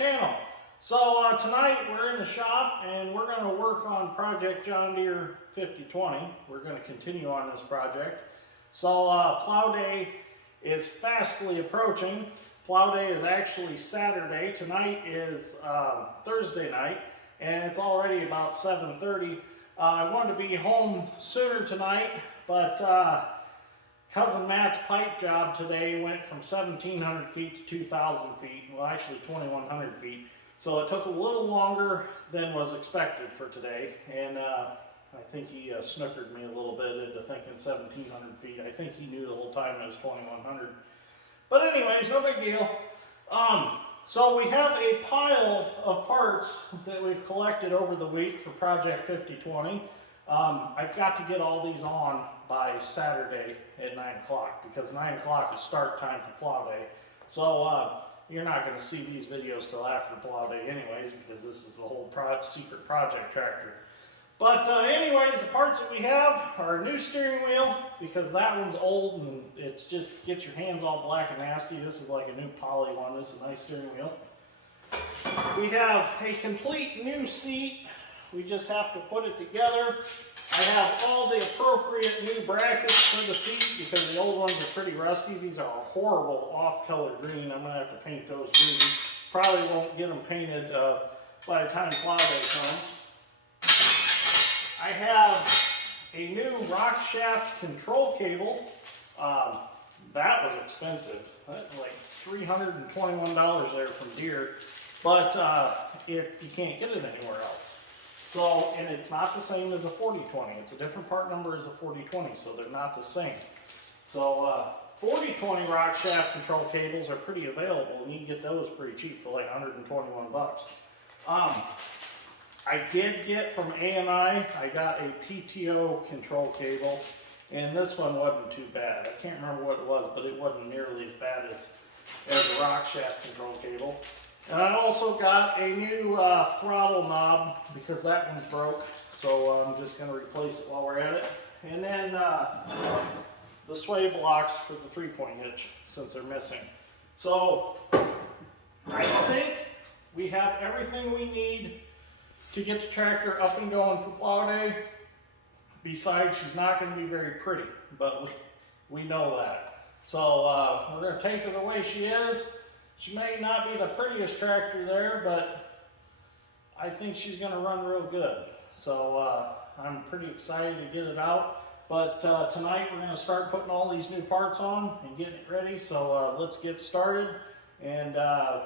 channel. So tonight we're in the shop and we're going to work on Project John Deere 5020. We're going to continue on this project. So plow day is fastly approaching. Plow day is actually Saturday. Tonight is Thursday night and it's already about 7:30. I wanted to be home sooner tonight, but Cousin Matt's pipe job today went from 1,700 feet to 2,000 feet. Well, actually 2,100 feet. So it took a little longer than was expected for today. And I think he snookered me a little bit into thinking 1,700 feet. I think he knew the whole time it was 2,100. But anyways, no big deal. So we have a pile of parts that we've collected over the week for Project 5020. I've got to get all these on by Saturday at 9 o'clock because 9 o'clock is start time for plow day. So you're not going to see these videos till after plow day anyways, because this is the whole secret project tractor. But anyways, the parts that we have are a new steering wheel, because that one's old and it's just, get your hands all black and nasty. This is like a new poly one. This is a nice steering wheel. We have a complete new seat. We just have to put it together. I have all the appropriate new brackets for the seat because the old ones are pretty rusty. These are a horrible off-color green. I'm going to have to paint those green. Probably won't get them painted by the time plow day comes. I have a new rock shaft control cable. That was expensive. Like $321 there from Deere. But you can't get it anywhere else. So, and it's not the same as a 4020. It's a different part number as a 4020, so they're not the same. So 4020 rock shaft control cables are pretty available, and you can get those pretty cheap for like 121 bucks. I did get from ANI, I got a PTO control cable, and this one wasn't too bad. I can't remember what it was, but it wasn't nearly as bad as a rock shaft control cable. And I also got a new throttle knob because that one's broke, so I'm just going to replace it while we're at it. And then the sway blocks for the 3-point hitch, since they're missing. So I think we have everything we need to get the tractor up and going for plow day. Besides, she's not going to be very pretty, but we know that. So we're going to take her the way she is. She may not be the prettiest tractor there, but I think she's going to run real good. So I'm pretty excited to get it out. But tonight we're going to start putting all these new parts on and getting it ready. So let's get started, and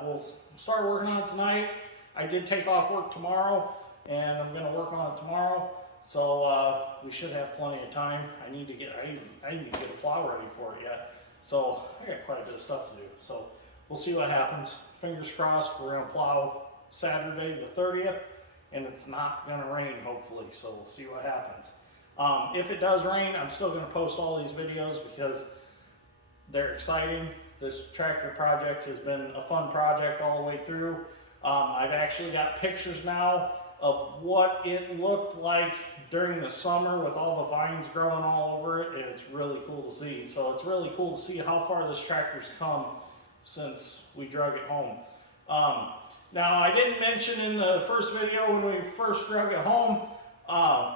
we'll start working on it tonight. I did take off work tomorrow, and I'm going to work on it tomorrow. So we should have plenty of time. I need to get a plow ready for it yet. So I got quite a bit of stuff to do. So we'll see what happens. Fingers crossed, we're going to plow Saturday the 30th, and it's not going to rain, hopefully, so we'll see what happens. If it does rain, I'm still going to post all these videos because they're exciting. This tractor project has been a fun project all the way through. I've actually got pictures now of what it looked like during the summer with all the vines growing all over it, and it's really cool to see. So it's really cool to see how far this tractor's come since we drug it home. Now, I didn't mention in the first video when we first drug it home,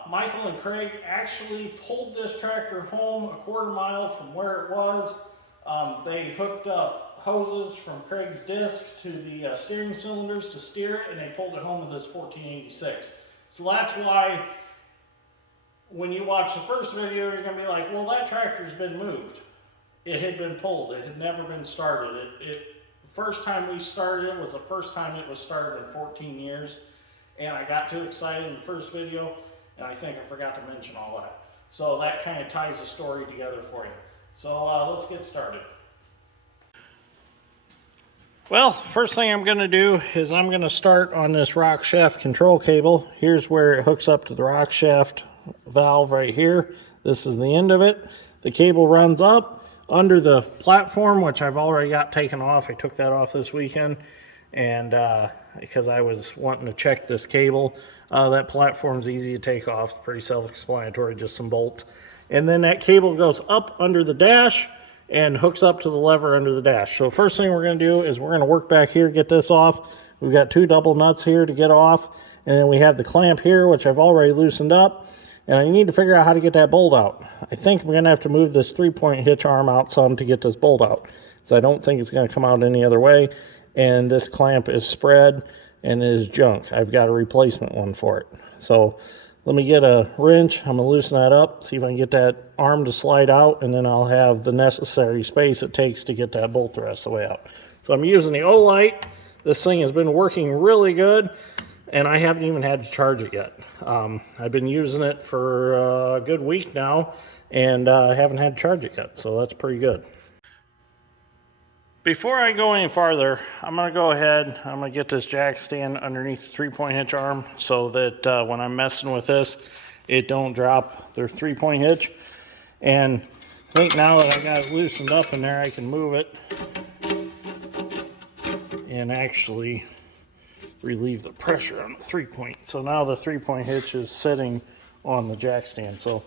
Michael and Craig actually pulled this tractor home a quarter mile from where it was. They hooked up hoses from Craig's disc to the steering cylinders to steer it, and they pulled it home with this 1486. So that's why when you watch the first video, you're going to be like, well, that tractor's been moved. It had been pulled. It had never been started. The first time we started it was the first time it was started in 14 years. And I got too excited in the first video, and I think I forgot to mention all that. So that kind of ties the story together for you. So let's get started. Well, first thing I'm going to do is I'm going to start on this rock shaft control cable. Here's where it hooks up to the rock shaft valve right here. This is the end of it. The cable runs up under the platform, which I've already got taken off. I took that off this weekend, and because I was wanting to check this cable. That platform's easy to take off. It's pretty self-explanatory, just some bolts. And then that cable goes up under the dash and hooks up to the lever under the dash. So first thing we're going to do is we're going to work back here, get this off. We've got 2 double nuts here to get off, and then we have the clamp here, which I've already loosened up, and I need to figure out how to get that bolt out. I think we're going to have to move this 3-point hitch arm out some to get this bolt out, because I don't think it's going to come out any other way, and this clamp is spread and it is junk. I've got a replacement one for it. So let me get a wrench. I'm going to loosen that up, see if I can get that arm to slide out, and then I'll have the necessary space it takes to get that bolt the rest of the way out. So I'm using the Olight. This thing has been working really good, and I haven't even had to charge it yet. I've been using it for a good week now, and I haven't had to charge it yet, so that's pretty good. Before I go any farther, I'm going to go ahead, I'm going to get this jack stand underneath the 3-point hitch arm so that when I'm messing with this, it don't drop their 3-point hitch. And I think now that I got it loosened up in there, I can move it and actually relieve the pressure on the 3-point. So now the 3-point hitch is sitting on the jack stand. So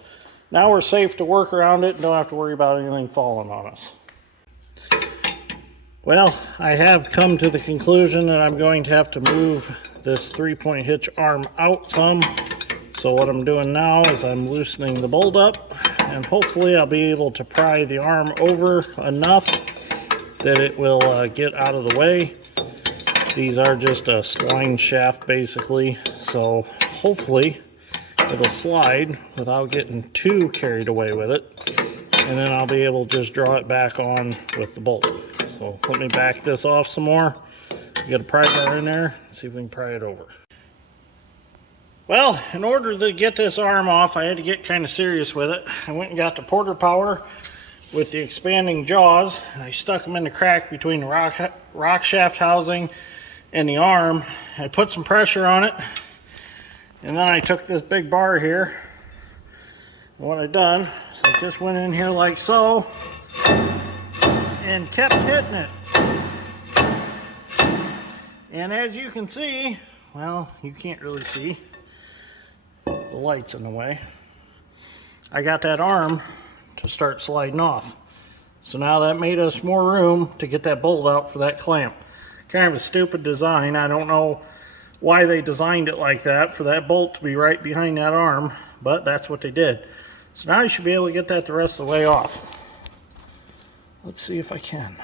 now we're safe to work around it and don't have to worry about anything falling on us. Well, I have come to the conclusion that I'm going to have to move this 3-point hitch arm out some. So what I'm doing now is I'm loosening the bolt up, and hopefully I'll be able to pry the arm over enough that it will get out of the way. These are just a spline shaft basically, so hopefully it'll slide without getting too carried away with it, and then I'll be able to just draw it back on with the bolt. So let me back this off some more. Get a pry bar in there, see if we can pry it over. Well, in order to get this arm off, I had to get kind of serious with it. I went and got the Porter Power with the expanding jaws, and I stuck them in the crack between the rock shaft housing and the arm. I put some pressure on it, and then I took this big bar here. And what I done is I just went in here like so and kept hitting it. And as you can see, well, you can't really see, the light's in the way, I got that arm to start sliding off. So now that made us more room to get that bolt out for that clamp. Kind of a stupid design. I don't know why they designed it like that, for that bolt to be right behind that arm, but that's what they did. So now you should be able to get that the rest of the way off. Let's see if I can.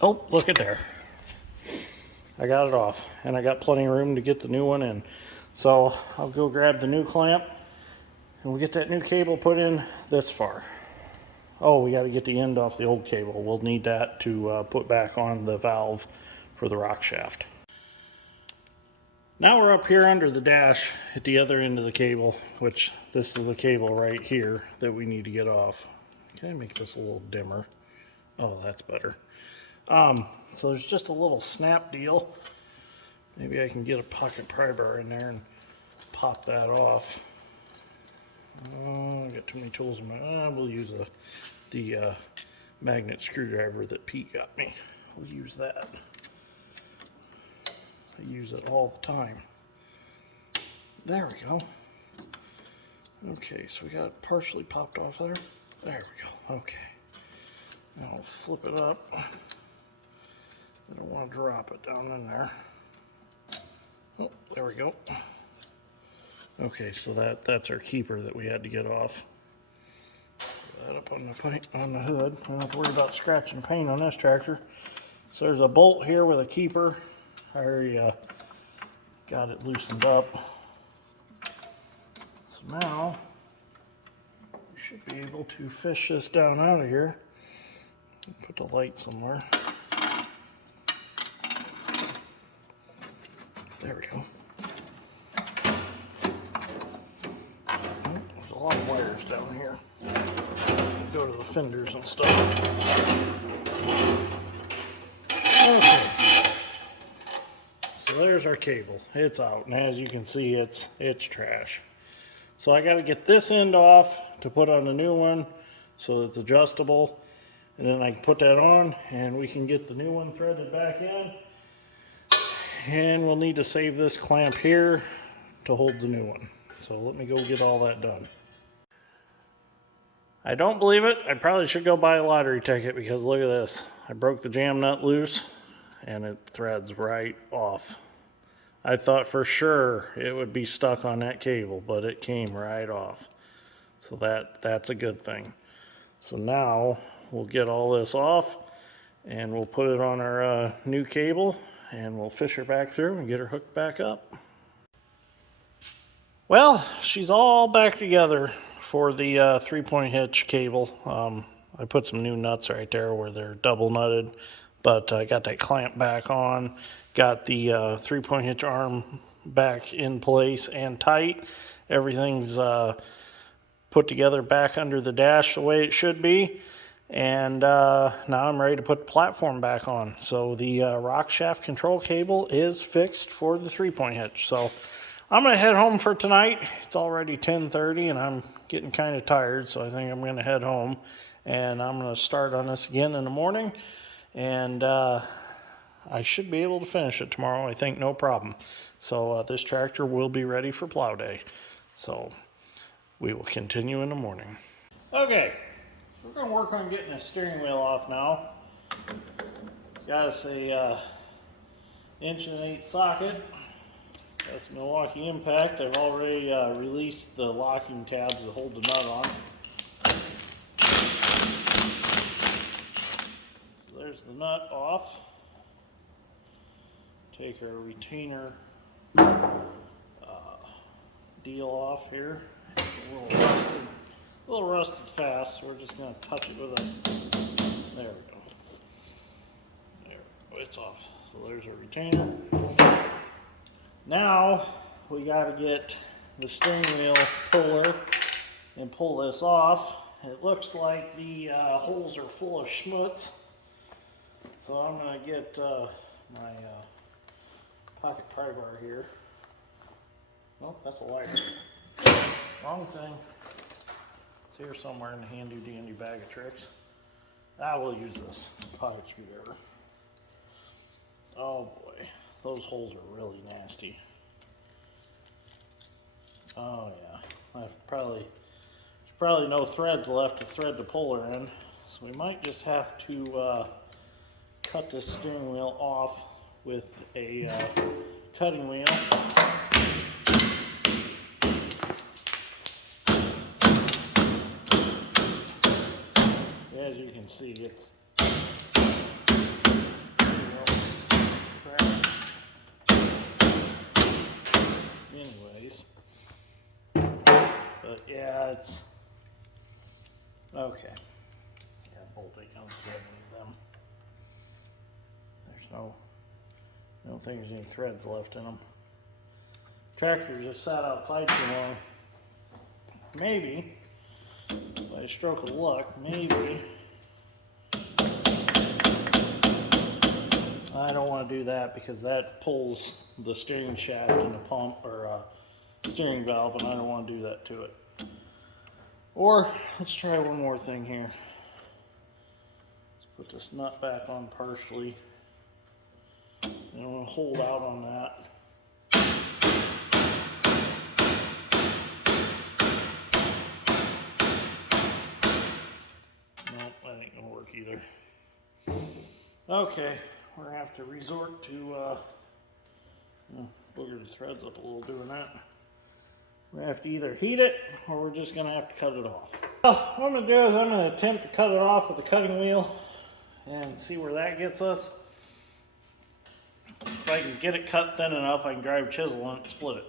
Oh, look at there. I got it off, and I got plenty of room to get the new one in. So I'll go grab the new clamp, and we'll get that new cable put in this far. Oh, we got to get the end off the old cable. We'll need that to put back on the valve for the rock shaft. Now we're up here under the dash at the other end of the cable, which this is the cable right here that we need to get off. Can I make this a little dimmer? Oh, that's better. So there's just a little snap deal. Maybe I can get a pocket pry bar in there and pop that off. I got too many tools in my. We'll use the magnet screwdriver that Pete got me. We'll use that. I use it all the time. There we go. Okay, so we got it partially popped off there. There we go. Okay. Now I'll flip it up. I don't want to drop it down in there. Oh, there we go. Okay, so that's our keeper that we had to get off. Put that up on the hood. I don't have to worry about scratching paint on this tractor. So there's a bolt here with a keeper. I already got it loosened up. So now we should be able to fish this down out of here. Put the light somewhere. There we go. There's a lot of wires down here. Go to the fenders and stuff. Okay. So there's our cable. It's out, and as you can see, it's trash. So I got to get this end off to put on the new one so it's adjustable, and then I can put that on and we can get the new one threaded back in. And we'll need to save this clamp here to hold the new one. So let me go get all that done. I don't believe it. I probably should go buy a lottery ticket, because look at this. I broke the jam nut loose, and it threads right off. I thought for sure it would be stuck on that cable, but it came right off. So that's a good thing. So now we'll get all this off and we'll put it on our new cable and we'll fish her back through and get her hooked back up. Well, she's all back together for the 3-point hitch cable. I put some new nuts right there where they're double nutted, but I got that clamp back on, got the 3-point hitch arm back in place and tight. Everything's put together back under the dash the way it should be. And now I'm ready to put the platform back on. So the rock shaft control cable is fixed for the 3-point hitch. So I'm going to head home for tonight. It's already 10:30 and I'm getting kind of tired, so I think I'm going to head home. And I'm going to start on this again in the morning. And I should be able to finish it tomorrow, I think, no problem. So this tractor will be ready for plow day. So we will continue in the morning. Okay. We're going to work on getting the steering wheel off now. Got us a 1.8" socket. That's Milwaukee Impact. I've already released the locking tabs that hold the nut on. So there's the nut off. Take our retainer deal off here. It's a little rusted fast, so we're just going to touch it with a, there we go. There we go, it's off. So there's our retainer. Now we got to get the steering wheel puller and pull this off. It looks like the holes are full of schmutz. So I'm going to get my pocket pry bar here. Oh, that's a lighter. Wrong thing. It's here somewhere in the handy dandy bag of tricks. I will use this pocket screwdriver. Oh boy, those holes are really nasty. Oh yeah, there's probably no threads left to thread the puller in, so we might just have to cut this steering wheel off with a cutting wheel. As you can see, it's anyways, but yeah, it's okay. Yeah, bolting, I don't need them. There's no, I don't think there's any threads left in them. Tractor just sat outside too long. Maybe, by a stroke of luck, maybe. I don't want to do that because that pulls the steering shaft and the pump or steering valve, and I don't want to do that to it. Or let's try one more thing here. Let's put this nut back on partially. And I'm going to hold out on that. Nope, that ain't going to work either. Okay, we're going to have to resort to booger the threads up a little doing that. We're going to have to either heat it or we're just going to have to cut it off. Well, what I'm going to do is I'm going to attempt to cut it off with a cutting wheel and see where that gets us. If I can get it cut thin enough, I can drive a chisel on it and split it.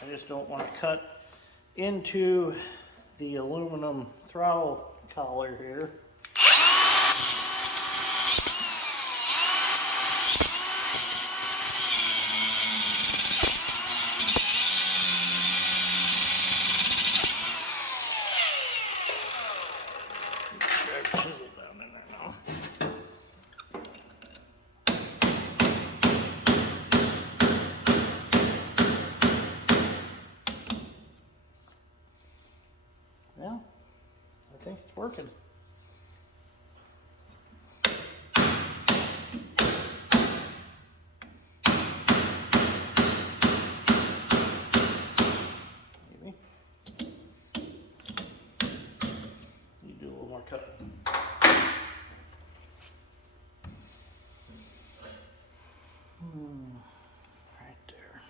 I just don't want to cut into the aluminum throttle collar here. Grab a chisel down in there now. working. Maybe. You do a little more cutting. Right there.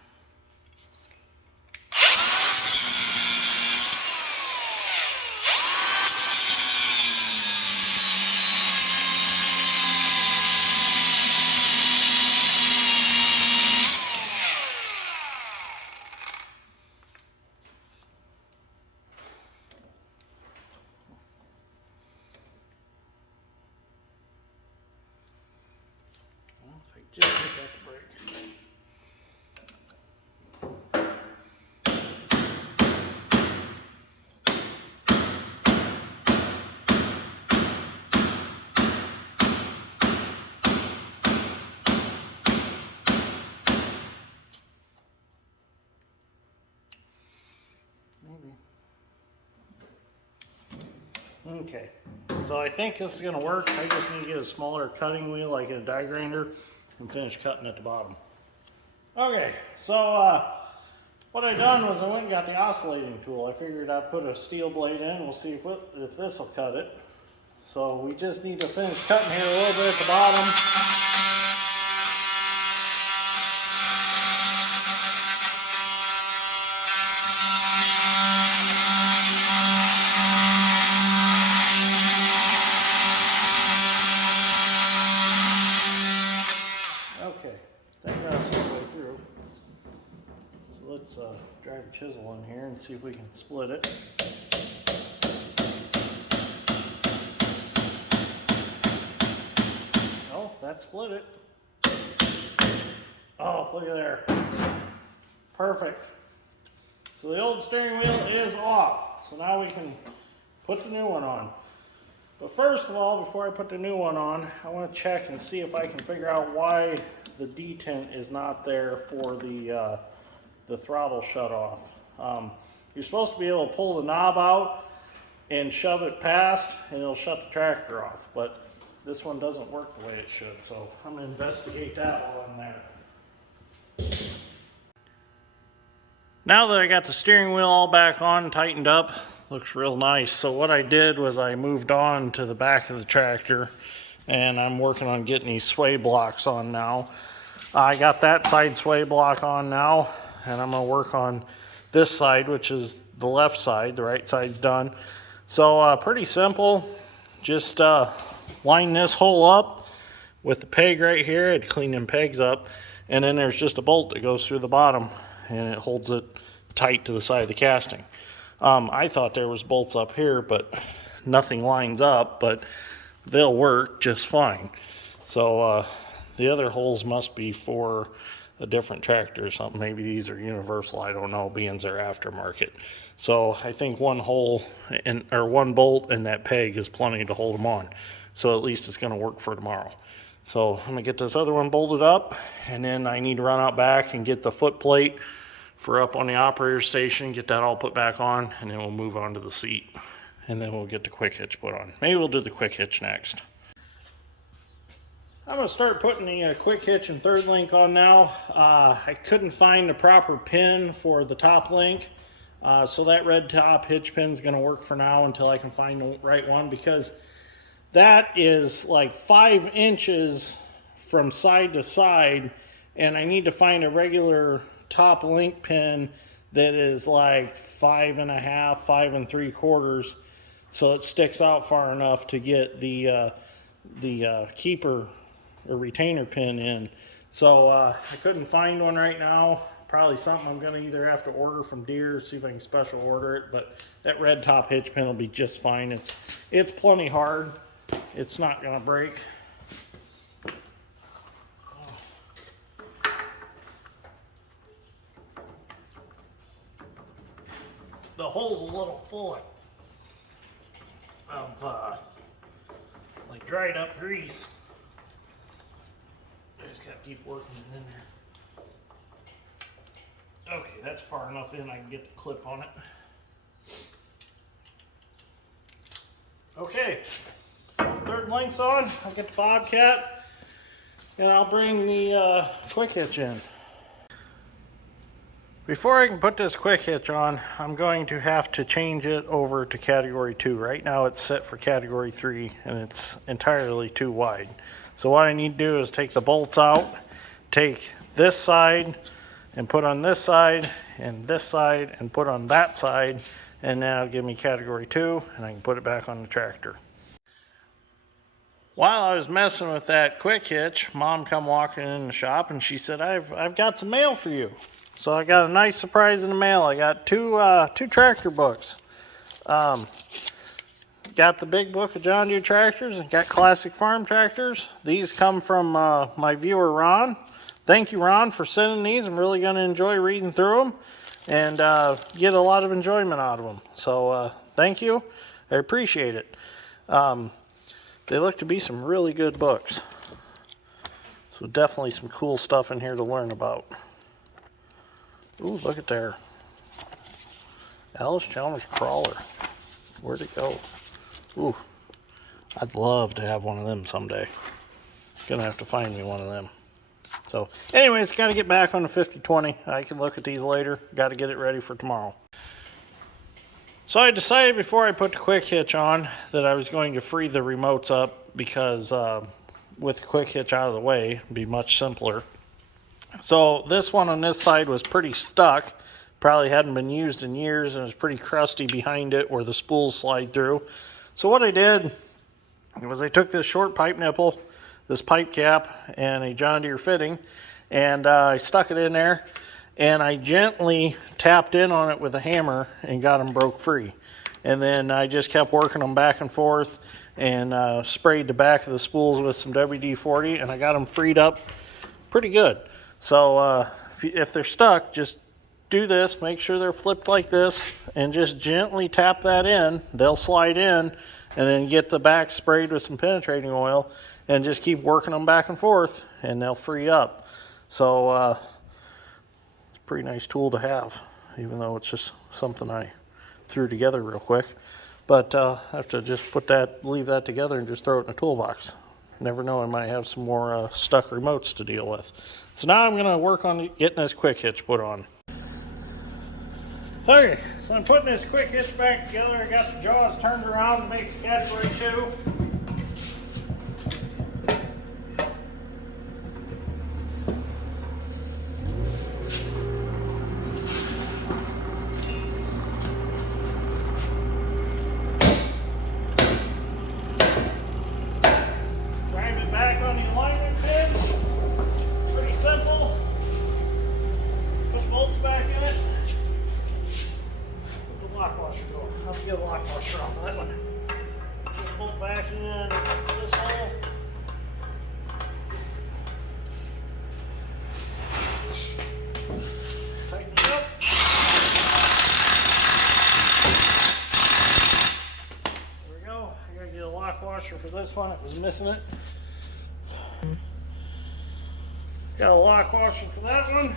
Well, if I just hit that brake. Maybe. Okay, so I think this is going to work. I just need to get a smaller cutting wheel like a die grinder and finish cutting at the bottom. Okay, so what I done was I went and got the oscillating tool. I figured I'd put a steel blade in. We'll see if this will cut it. So we just need to finish cutting here a little bit at the bottom. Okay, that got us all the way through. So let's drive a chisel in here and see if we can split it. Oh, that split it. Oh, look at there. Perfect. So the old steering wheel is off. So now we can put the new one on. But first of all, before I put the new one on, I want to check and see if I can figure out why the detent is not there for the throttle shut off. You're supposed to be able to pull the knob out and shove it past and it'll shut the tractor off, but this one doesn't work the way it should, so I'm going to investigate that while I'm there. Now that I got the steering wheel all back on, tightened up, looks real nice. So what I did was I moved on to the back of the tractor and I'm working on getting these sway blocks on now. I got that side sway block on now and I'm going to work on this side, which is the left side. The right side's done. So pretty simple. Just line this hole up with the peg right here. I'd clean them pegs up, and then there's just a bolt that goes through the bottom and it holds it tight to the side of the casting. I thought there was bolts up here, but nothing lines up, but they'll work just fine. So the other holes must be for a different tractor or something. Maybe these are universal, I don't know, being they're aftermarket. So I think one hole or one bolt and that peg is plenty to hold them on. So at least it's going to work for tomorrow. So I'm going to get this other one bolted up, and then I need to run out back and get the foot plate for up on the operator station, get that all put back on, and then we'll move on to the seat. And then we'll get the quick hitch put on. Maybe we'll do the quick hitch next. I'm going to start putting the quick hitch and third link on now. I couldn't find the proper pin for the top link. So that red top hitch pin is going to work for now until I can find the right one, because that is like 5 inches from side to side, and I need to find a regular top link pin that is like 5.5, 5 3/4, so it sticks out far enough to get the keeper or retainer pin in. So I couldn't find one right now. Probably something I'm going to either have to order from Deere, see if I can special order it, but that red top hitch pin will be just fine. It's plenty hard. It's not going to break. The hole's a little full of like dried up grease. I just got to keep working it in there. Okay, that's far enough in I can get the clip on it. Okay, third link's on. I'll get the Bobcat and I'll bring the quick hitch in. Before I can put this quick hitch on, I'm going to have to change it over to category 2. Right now it's set for category 3 and it's entirely too wide. So what I need to do is take the bolts out, take this side and put on this side and put on that side, and now give me category 2 and I can put it back on the tractor. While I was messing with that quick hitch, Mom come walking in the shop and she said, I've got some mail for you. So I got a nice surprise in the mail. I got two tractor books. Got the big book of John Deere tractors and got classic farm tractors. These come from my viewer Ron. Thank you, Ron, for sending these. I'm really going to enjoy reading through them and get a lot of enjoyment out of them. So thank you. I appreciate it. They look to be some really good books. So definitely some cool stuff in here to learn about. Ooh, look at there. Alice Chalmers crawler. Where'd it go? Ooh, I'd love to have one of them someday. Gonna have to find me one of them. So anyways, got to get back on the 50/20. I can look at these later. Got to get it ready for tomorrow. So I decided before I put the quick hitch on that I was going to free the remotes up because with the quick hitch out of the way, it'd be much simpler. So this one on this side was pretty stuck. Probably hadn't been used in years and it was pretty crusty behind it where the spools slide through. So what I did was I took this short pipe nipple, this pipe cap, and a John Deere fitting, and I stuck it in there and I gently tapped in on it with a hammer and got them broke free. And then I just kept working them back and forth and sprayed the back of the spools with some WD-40 and I got them freed up pretty good. So if they're stuck, just do this, make sure they're flipped like this, and just gently tap that in. They'll slide in, and then get the back sprayed with some penetrating oil, and just keep working them back and forth, and they'll free up. So it's a pretty nice tool to have, even though it's just something I threw together real quick. But I have to just leave that together and just throw it in a toolbox. Never know, I might have some more stuck remotes to deal with. So now I'm going to work on getting this quick hitch put on. Okay, so I'm putting this quick hitch back together. I got the jaws turned around to make it category 2. Get a lock washer off of that one. Just bolt back in this hole. Tighten it up. There we go. I gotta get a lock washer for this one. It was missing it. Got a lock washer for that one.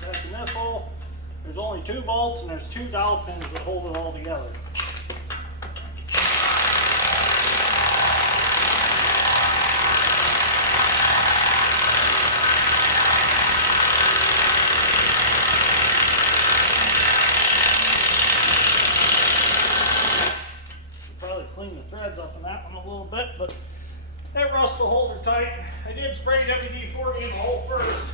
Back in this hole. There's only 2 bolts and there's 2 dowel pins that hold it all together. Probably clean the threads up in that one a little bit, but that rust will hold her tight. I did spray WD-40 in the hole first.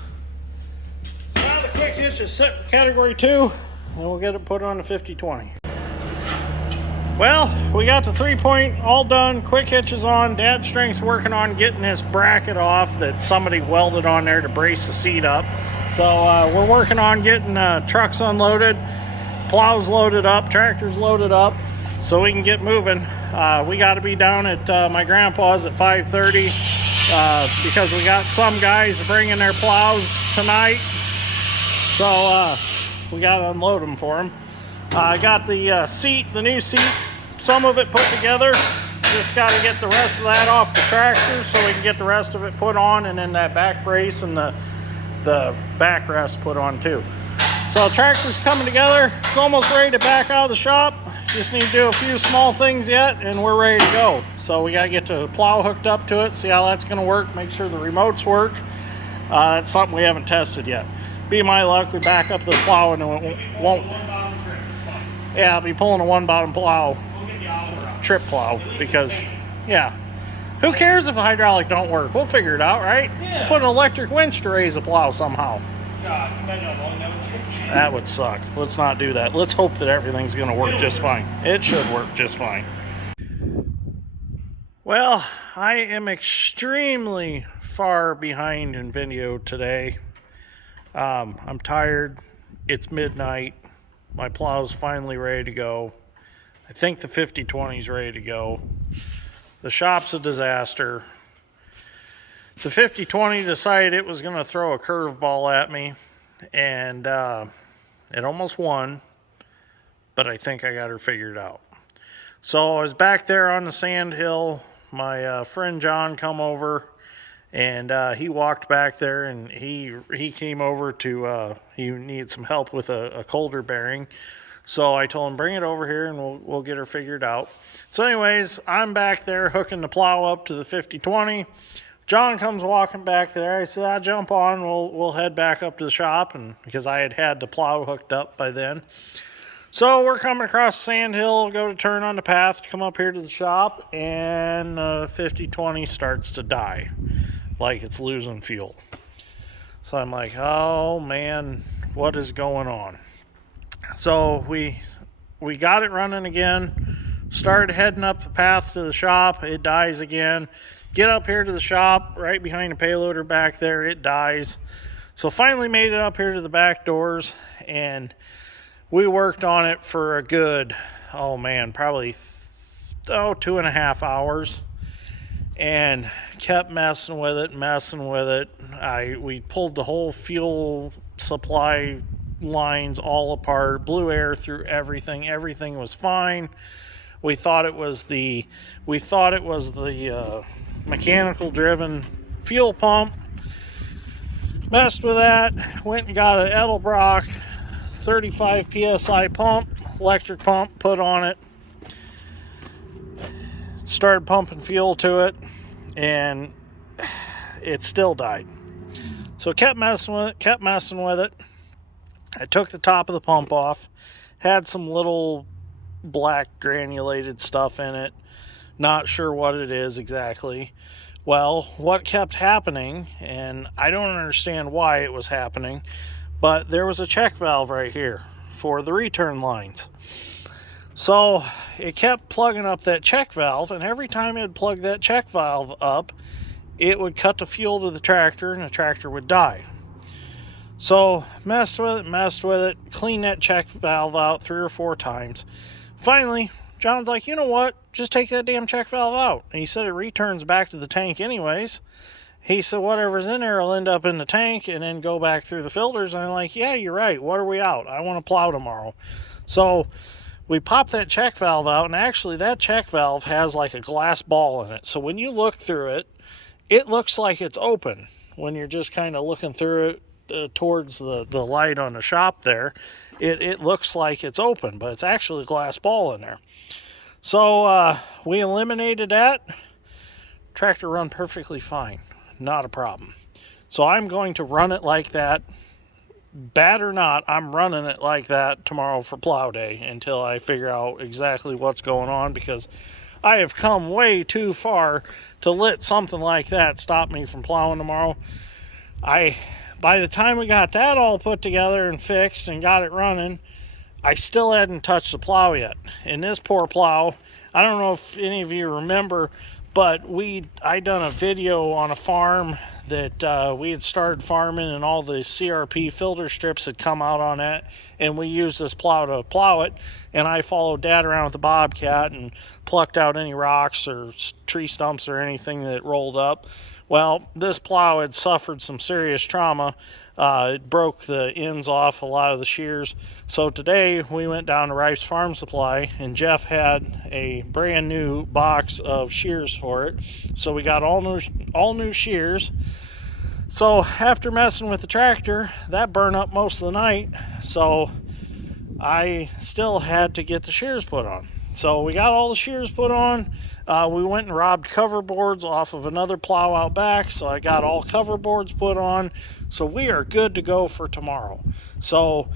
Now the quick hitch is set for category 2, and we'll get it put on the 50/20. Well, we got the 3-point all done, quick hitches on. Dad Strength's working on getting this bracket off that somebody welded on there to brace the seat up. So we're working on getting trucks unloaded, plows loaded up, tractors loaded up, so we can get moving. We got to be down at my grandpa's at 5:30 because we got some guys bringing their plows tonight. So we got to unload them for them. I got the seat, the new seat, some of it put together. Just got to get the rest of that off the tractor so we can get the rest of it put on, and then that back brace and the backrest put on too. So So tractor's coming together. It's almost ready to back out of the shop. Just need to do a few small things yet and we're ready to go. So we gotta get the plow hooked up to it, see how that's gonna work, make sure the remotes work. That's something we haven't tested yet. Be my luck, we back up the plow and it won't. Yeah, I'll be pulling a one bottom plow, trip plow, because yeah. Who cares if a hydraulic don't work? We'll figure it out, right? Yeah. Put an electric winch to raise a plow somehow. God, that would suck. Let's not do that. Let's hope that everything's going to work just fine. It should work just fine. Well, I am extremely far behind in video today. I'm tired. It's midnight. My plow's finally ready to go. I think the 5020 is ready to go. The shop's a disaster. The 5020 decided it was going to throw a curveball at me, and it almost won, but I think I got her figured out. So I was back there on the sand hill. My friend John come over, and he walked back there, and he came over to, he needed some help with a colder bearing. So I told him, bring it over here and we'll get her figured out. So anyways, I'm back there hooking the plow up to the 5020. John comes walking back there. I said, I'll jump on. We'll head back up to the shop, and because I had the plow hooked up by then. So we're coming across the sand hill, go to turn on the path to come up here to the shop, and the 5020 starts to die, like it's losing fuel. So I'm like, oh man, what is going on? So we got it running again, started heading up the path to the shop, it dies again. Get up here to the shop, right behind the payloader back there, it dies. So finally made it up here to the back doors, and we worked on it for a good, oh man, probably 2.5 hours, and kept messing with it. We pulled the whole fuel supply lines all apart, blew air through everything was fine. We thought it was the mechanical driven fuel pump. Messed with that, went and got an Edelbrock 35 psi pump, electric pump, put on it, started pumping fuel to it, and it still died. So kept messing with it. I took the top of the pump off, had some little black granulated stuff in it, not sure what it is exactly. Well, what kept happening, and I don't understand why it was happening, but there was a check valve right here for the return lines. So it kept plugging up that check valve, and every time it plugged that check valve up, it would cut the fuel to the tractor, and the tractor would die. So messed with it, cleaned that check valve out 3 or 4 times. Finally, John's like, you know what? Just take that damn check valve out. And he said it returns back to the tank anyways. He said whatever's in there will end up in the tank and then go back through the filters. And I'm like, yeah, you're right. What are we out? I want to plow tomorrow. So we popped that check valve out, and actually that check valve has like a glass ball in it. So when you look through it, it looks like it's open when you're just kind of looking through it. Towards the light on the shop there, it looks like it's open, but it's actually a glass ball in there. So we eliminated that. Tractor run perfectly fine, not a problem. So I'm going to run it like that, bad or not. I'm running it like that tomorrow for plow day until I figure out exactly what's going on, because I have come way too far to let something like that stop me from plowing tomorrow. By the time we got that all put together and fixed and got it running, I still hadn't touched the plow yet. And this poor plow, I don't know if any of you remember, but I done a video on a farm that we had started farming, and all the CRP filter strips had come out on it, and we used this plow to plow it. And I followed Dad around with the Bobcat and plucked out any rocks or tree stumps or anything that rolled up. Well, this plow had suffered some serious trauma. It broke the ends off a lot of the shears. So today we went down to Rice Farm Supply, and Jeff had a brand new box of shears for it. So we got all new shears. So after messing with the tractor, that burned up most of the night. So I still had to get the shears put on. So we got all the shears put on. We went and robbed cover boards off of another plow out back. So I got all cover boards put on. So we are good to go for tomorrow. So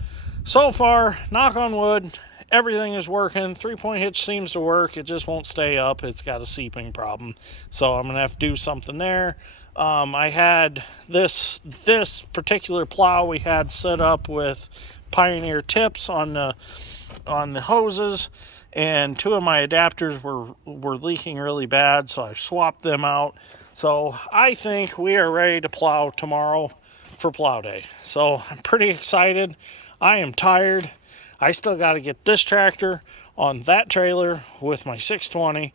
far, knock on wood, everything is working. 3-point hitch seems to work. It just won't stay up. It's got a seeping problem. So I'm going to have to do something there. I had this particular plow we had set up with Pioneer tips on the hoses, and 2 of my adapters were leaking really bad, so I swapped them out. So I think we are ready to plow tomorrow for plow day. So I'm pretty excited. I am tired. I still got to get this tractor on that trailer with my 620,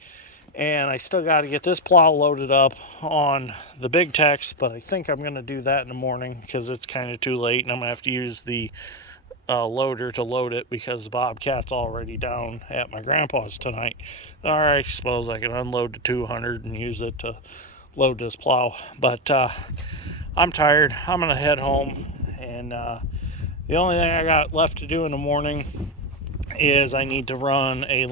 and I still got to get this plow loaded up on the Big Tex, but I think I'm going to do that in the morning because it's kind of too late, and I'm going to have to use the loader to load it because the Bobcat's already down at my grandpa's tonight. Or I suppose I can unload the 200 and use it to load this plow. But I'm tired. I'm going to head home, and the only thing I got left to do in the morning is I need to run a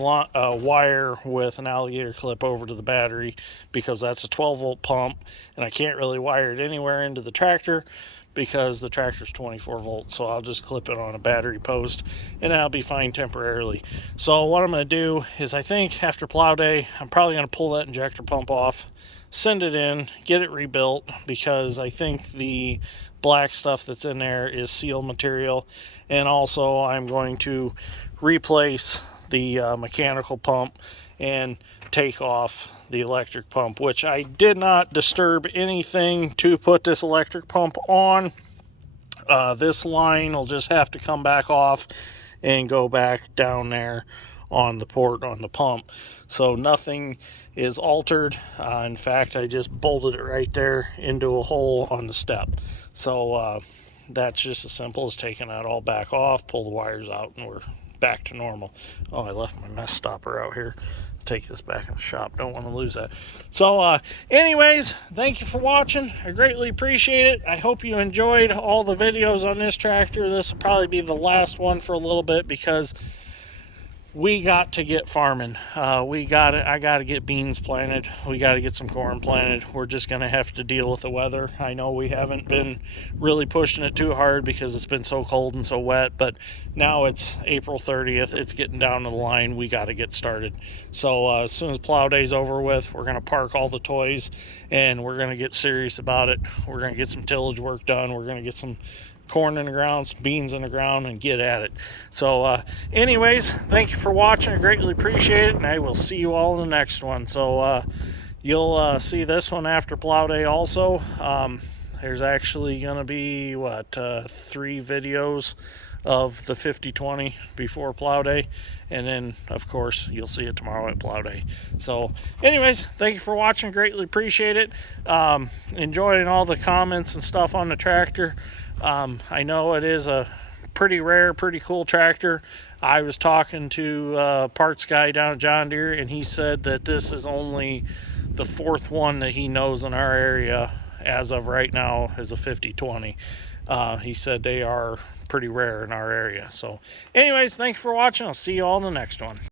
wire with an alligator clip over to the battery because that's a 12-volt pump, and I can't really wire it anywhere into the tractor because the tractor's 24 volts. So I'll just clip it on a battery post and I'll be fine temporarily. So what I'm going to do is, I think after plow day, I'm probably going to pull that injector pump off, send it in, get it rebuilt, because I think the black stuff that's in there is seal material. And also I'm going to replace the mechanical pump and take off the electric pump, which I did not disturb anything to put this electric pump on. This line will just have to come back off and go back down there on the port on the pump. So nothing is altered. In fact, I just bolted it right there into a hole on the step. So that's just as simple as taking that all back off, pull the wires out, and we're back to normal. Oh, I left my mess stopper out here. Take this back in the shop. Don't want to lose that. So anyways, thank you for watching. I greatly appreciate it. I hope you enjoyed all the videos on this tractor. This will probably be the last one for a little bit because we got to get farming. I got to get beans planted. We got to get some corn planted. We're just going to have to deal with the weather. I know we haven't been really pushing it too hard because it's been so cold and so wet, but now it's April 30th. It's getting down to the line. We got to get started. So as soon as plow day's over with, we're going to park all the toys and we're going to get serious about it. We're going to get some tillage work done. We're going to get some corn in the ground, some beans in the ground, and get at it. So anyways, thank you for watching. I greatly appreciate it, and I will see you all in the next one. So you'll see this one after plow day also. There's actually going to be 3 videos of the 50/20 before plow day, and then of course you'll see it tomorrow at plow day. So anyways, thank you for watching. Greatly appreciate it. Enjoying all the comments and stuff on the tractor. I know it is a pretty rare, pretty cool tractor. I was talking to a parts guy down at John Deere, and he said that this is only the 4th one that he knows in our area as of right now is a 50/20. He said they are pretty rare in our area. So anyways, thanks for watching. I'll see you all in the next one.